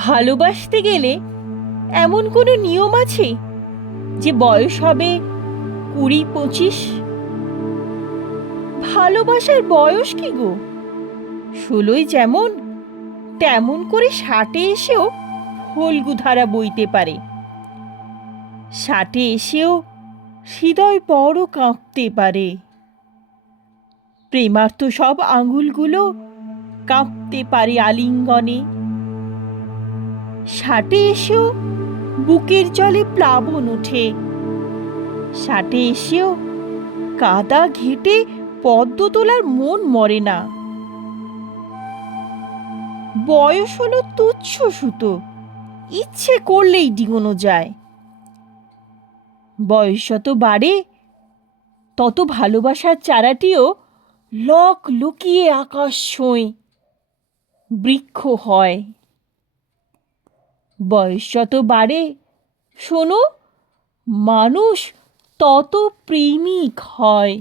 ভালোবাসতে গেলে এমন কোনো নিয়ম আছে যে বয়স হবে 20-25? ভালোবাসার বয়স কি গো? 16ই যেমন তেমন করে 60-এ এসেও ফল্গু ধারা বইতে পারে। 60-এ এসেও হৃদয় বড় কাঁপতে পারে। প্রেমার্ত সব আঙুলগুলো কাঁপতে পারে আলিঙ্গনে। 60-এ এসেও বুকের জলে প্লাবন ওঠে। 60-এ এসেও কাদা ঘেঁটে পদ্ম তোলার মন মরে না। বয়স হলো তুচ্ছ সুতো, ইচ্ছে করলেই ডিঙোনো যায়। বয়স যত বাড়ে তত ভালোবাসার চারাটিও লক লুকিয়ে আকাশ ছোঁয়, বৃক্ষ হয়। বয়স যত বাড়ে শোনো, মানুষ তত প্রেমিক হয়।